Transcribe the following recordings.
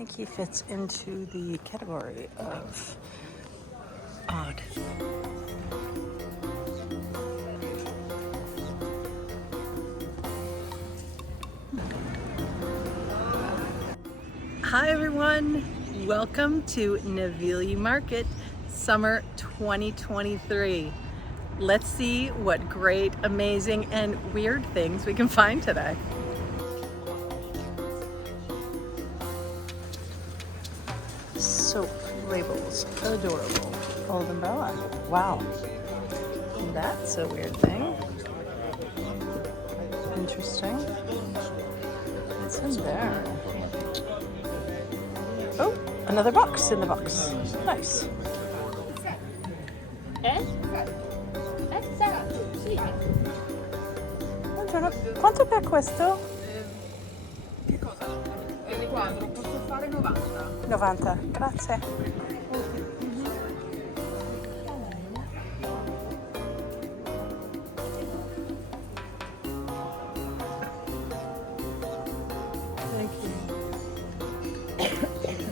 think he fits into the category of odd. Hi everyone, welcome to Naviglio Market Summer 2023. Let's see what great, amazing, and weird things we can find today. Soap labels, adorable. Old umbrella, wow. That's a weird thing. Interesting. What's in there? Oh, another box in the box. Nice. Buongiorno, quanto per questo? Che cosa? Il quadro, posso fare 90. 90, grazie. Thank you.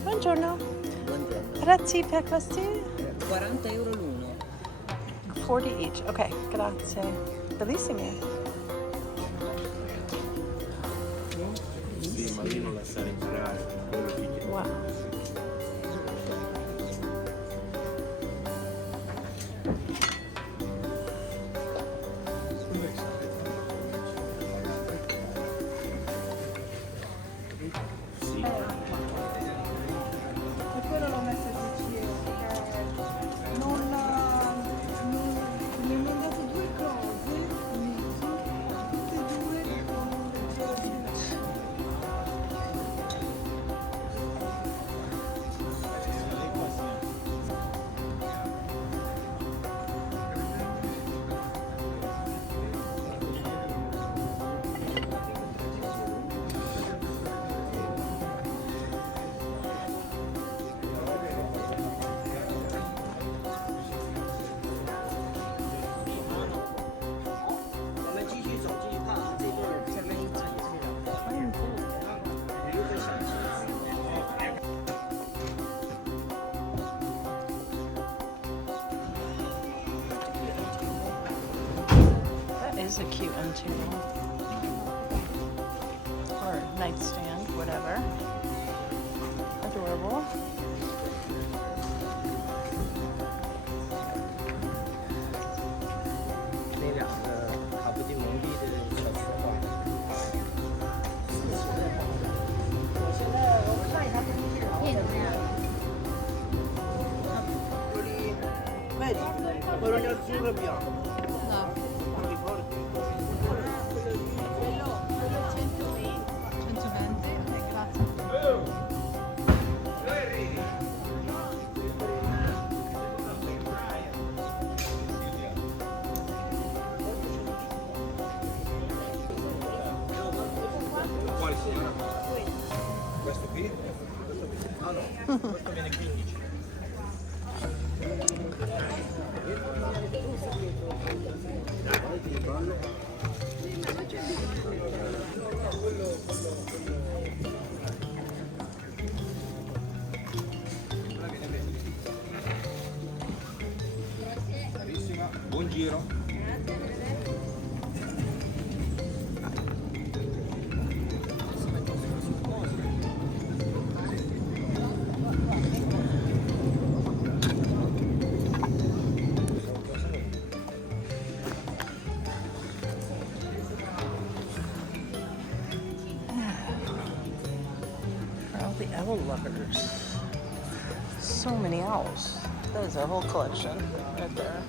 Buongiorno. Buongiorno. Grazie per questi? 40 euro l'uno. 40 each. Ok, grazie. Bellissimi. Sì, ma io non lasciare imparare, quello che Wow. sì. E quello l'ho messo a 10 euro perché non mi hanno dato due cose, tutte e due con un leggero sconto. That is a cute one too. Or nightstand, whatever. Adorable. Quello nero bianco. No. Non ricordi? 120, grazie. Quale signora? Questo qui? Ah no, questo viene 15. Carissima, buon giro. All the owl lovers. So many owls. That is a whole collection right there.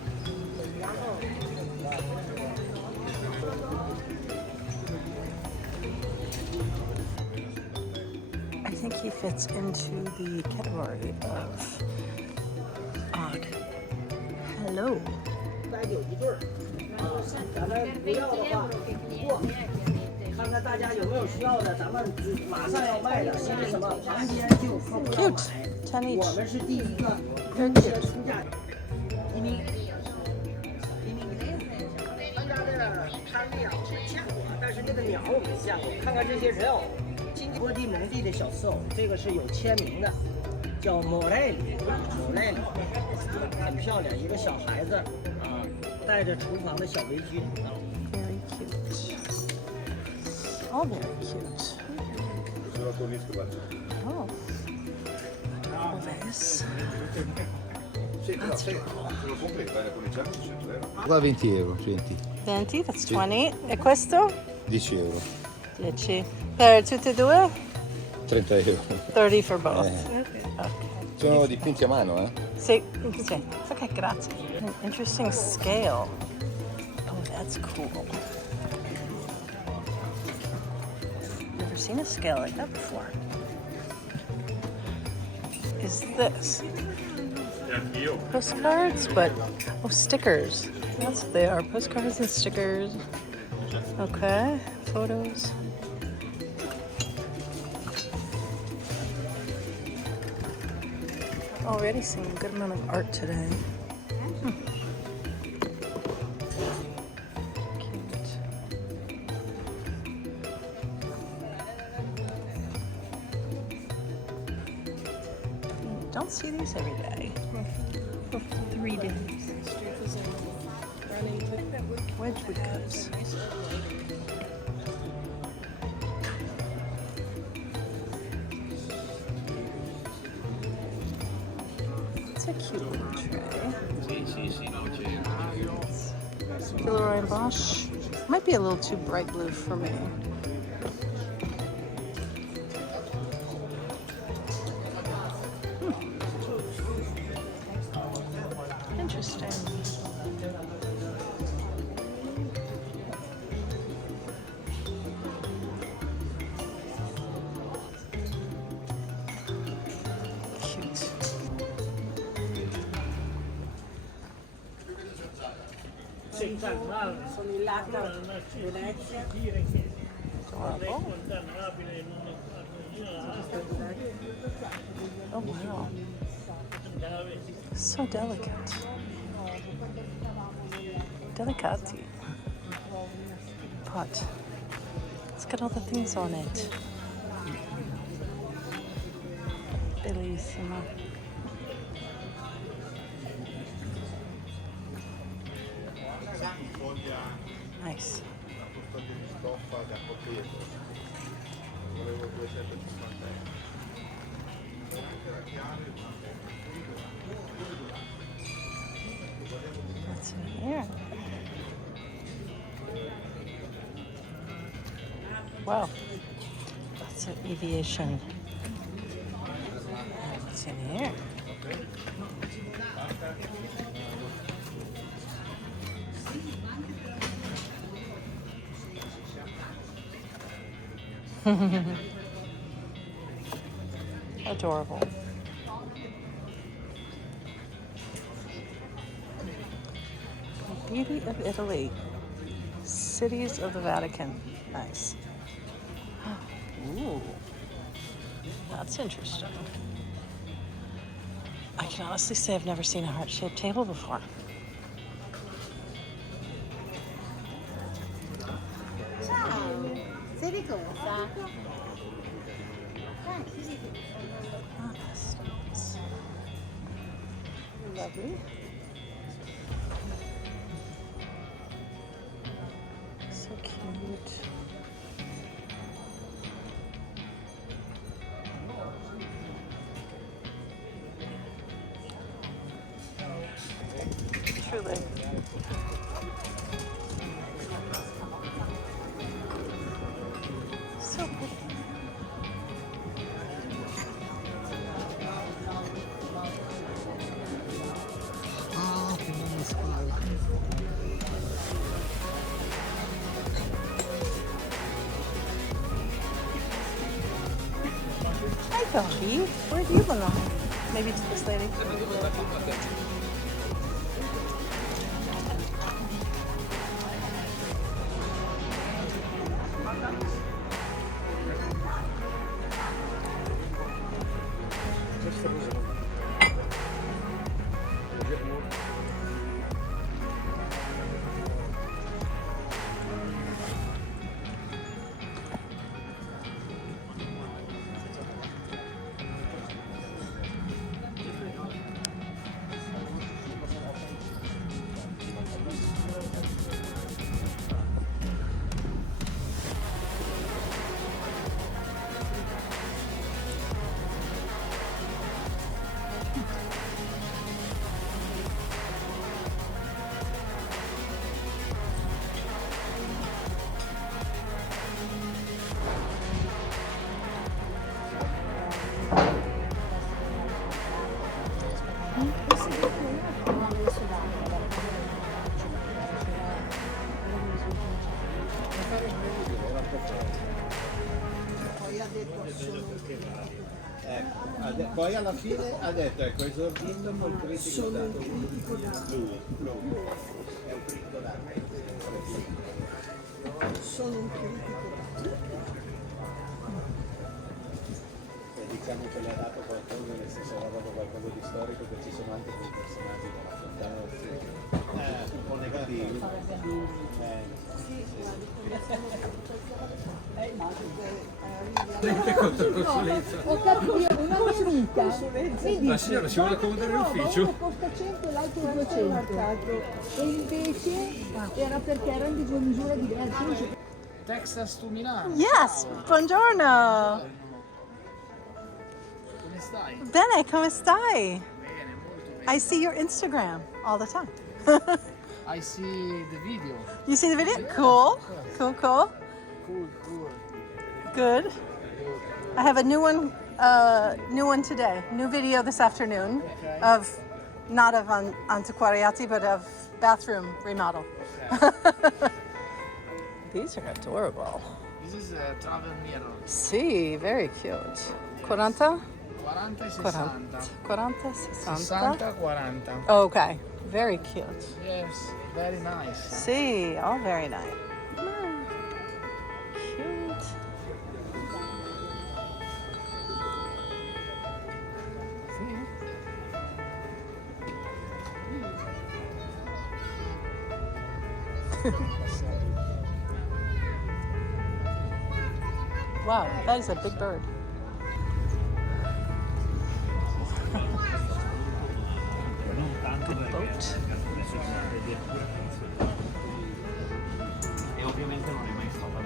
I think he fits into the category of odd. Hello. 有一对儿，咱们不要的话，过，看看大家有没有需要的，咱们马上要卖的，因为什么？旁边就客户要 Cute. 买， 10 我 each. 们是第一个 Very 优先 cute. 出价。参加这个摊位啊，我们见过，但是那个鸟我没见过。看看这些人偶，今天。波地蒙地的小兽，这个是有签名的，叫莫莱里，很漂亮，一个小孩子啊，带着厨房的小围巾啊。Very cute. All very cute. Oh. This. That's Qua 20 euro, 20. 20, that's 20. E questo? 10 euro. 10. Per tutte e due? 30 euro. 30 for both. Eh. Sono dipinti a mano, eh? Sì, sì. Okay, grazie. An interesting scale. Oh, that's cool. Never seen a scale like that before. Is this postcards? But oh, stickers. That's what they are. Postcards and stickers. Okay, photos. Already seeing a good amount of art today. Cute. Don't see these every day. 3 days. Wedgwood cups. It's a cute little tray. Gilroy and Bosch. Might be a little too bright blue for me. Interesting. Cute. Adorable. Oh wow. So delicate. Delicati. Pot. It's got all the things on it. Bellissima. Nice. What's in here? Wow. That's an aviation. What's in here? Adorable. Beauty of Italy. Cities of the Vatican. Nice. Ooh. That's interesting. I can honestly say I've never seen a heart-shaped table before. Ah, that's lovely. So cute. Truly. So pretty. Hi, doggy. Where do you belong? Maybe to this lady. Poi alla fine ha detto, ecco, esordito col critico dato. Lui. È un critico d'arte. Sono un critico. Diciamo che le ha dato qualcosa, nel senso ha dato qualcosa di storico, che ci sono anche dei personaggi che raccontano un po' negativi. Ho capito, una mia amica mi dice, La signora si vuole accomodare l'ufficio? uno costa 100 e l'altro 200 e invece era perché erano di due misure diverse. Texas to Milano. Yes, buongiorno. Come stai? Bene, come stai? Bene, molto bene. I see your Instagram all the time. I see the video. You see the video? Cool, cool, cool. Cool, cool. Good. I have a new one today. New video this afternoon of not of Antiquariati, but of bathroom remodel. These are adorable. This is a travel mirror. See, very cute. 40? 40 e 60. 40, 60. 60, 40. Okay, very cute. Yes, very nice. See, all very nice. Cute. Wow, that is a big bird. Big boat. E ovviamente non è mai stata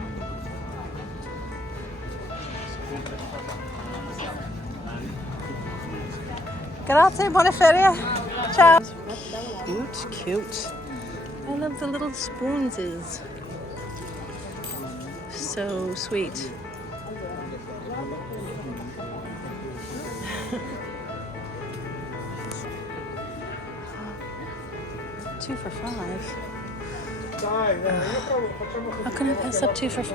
Grazie, buone ferie. Ciao. Cute, cute. I love the little spoonses. So sweet. Two for $5. How can I pass up 2 for $5?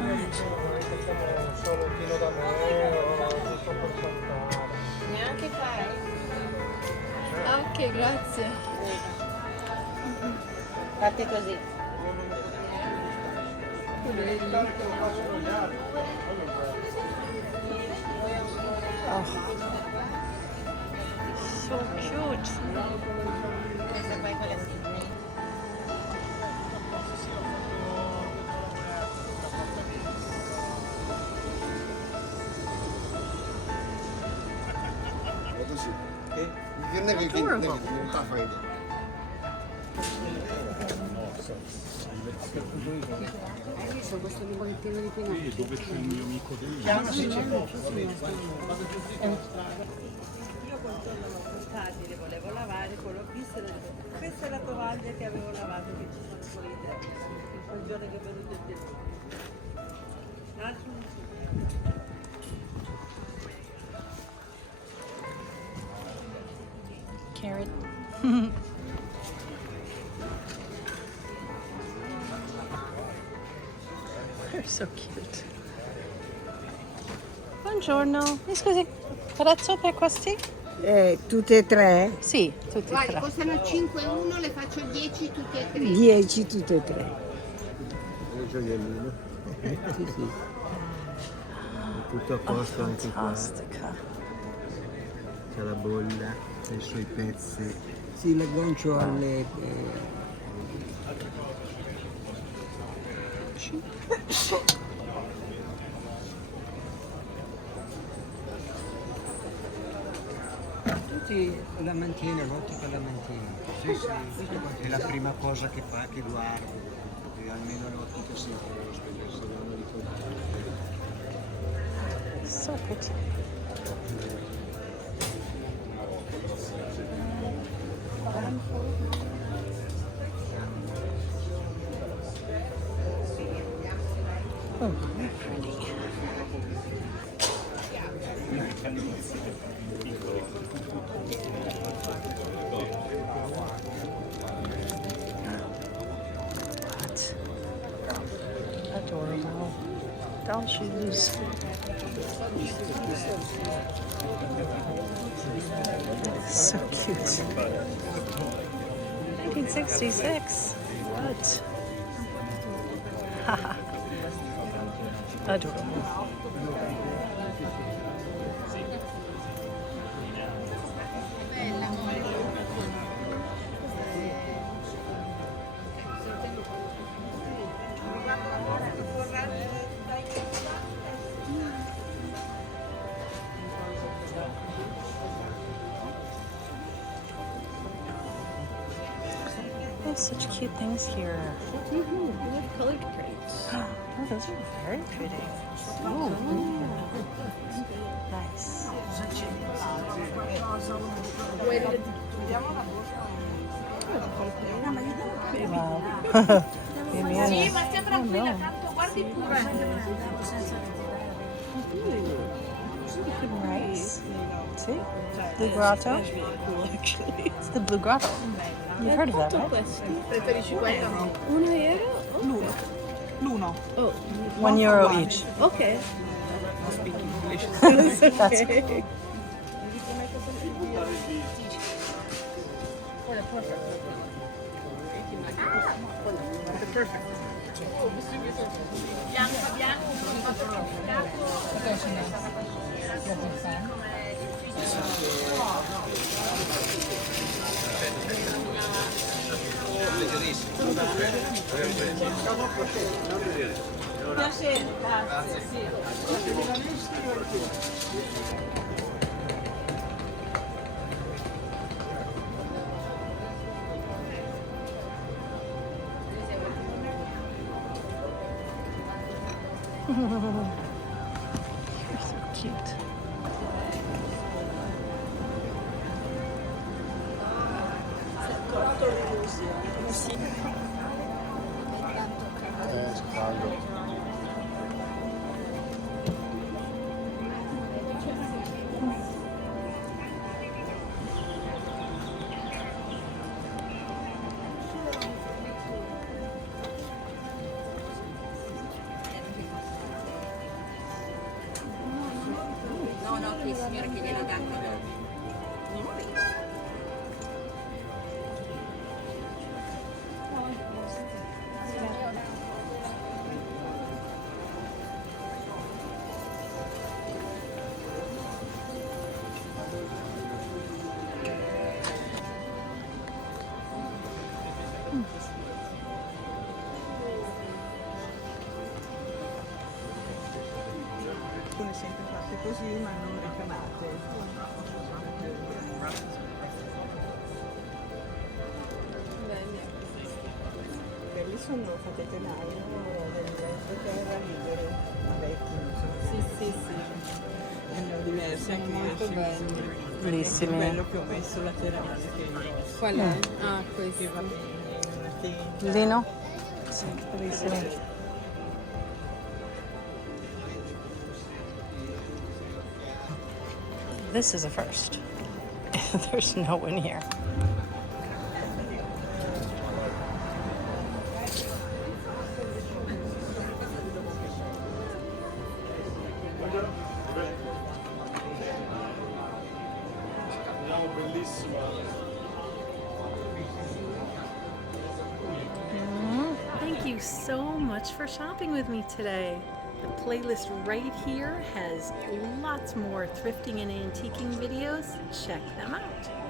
Neanche fai? Ok, grazie. Fate così. Oh. So cute. Questa qua è quella Sydney. Questo limonetino di pinot. Dove c'è il mio amico dentro? Chiama se c'è posto. Io quando torno a portarli le volevo lavare, poi l'ho vista e ho detto, questa è la tovaglia che avevo lavato, che ci sono pulite il giorno che è venuto il tesoro. L'altro non c'è. Carrot. They're so cute. Buongiorno. Mi scusi, prezzo per questi? Tutte e tre? Sì, tutti e Guarda, tre. costano 5,1, le faccio 10 tutte e tre. 10 tutte e tre. Sì, sì. Tutto a posto anche qua. Fantastica. C'è la bolla, i suoi pezzi. Sì, l'aggancio alle... Tutti la mantiene, l'ottica la mantiene. Sì, sì, è la prima cosa che fa, che guardo, perché almeno l'ottica si vanno di So pretty. Oh, very pretty. What? Adorable. Doll shoes. So cute. 1966. What? Haha. Adorable. They have such cute things here. Colored crates. Oh, those are very pretty. Oh, nice. Wow. Sì, ma stia tranquilla, tanto guardi pure. Nice. See? Blue grotto. It's the blue grotto. You've heard of that, right? Preferisci quello? €1? L'uno. Oh, €1 each. okay. That's You're so cute. No, qui signora che glielo dà anche dopo. Sono sempre fatte così ma non ricamate. Quelli sono fatte telaio dell'epoca era libero, vecchi, sì, sì, sì. Erano diversi anche molto belli. Bellissimi. Quello che ho messo laterale che è grosso. Qual è? Ah, Che questo. va bene in una tenda. Lino? Sì, bellissimi. This is a first. There's no one here. Thank you so much for shopping with me today. The playlist right here has lots more thrifting and antiquing videos. Check them out.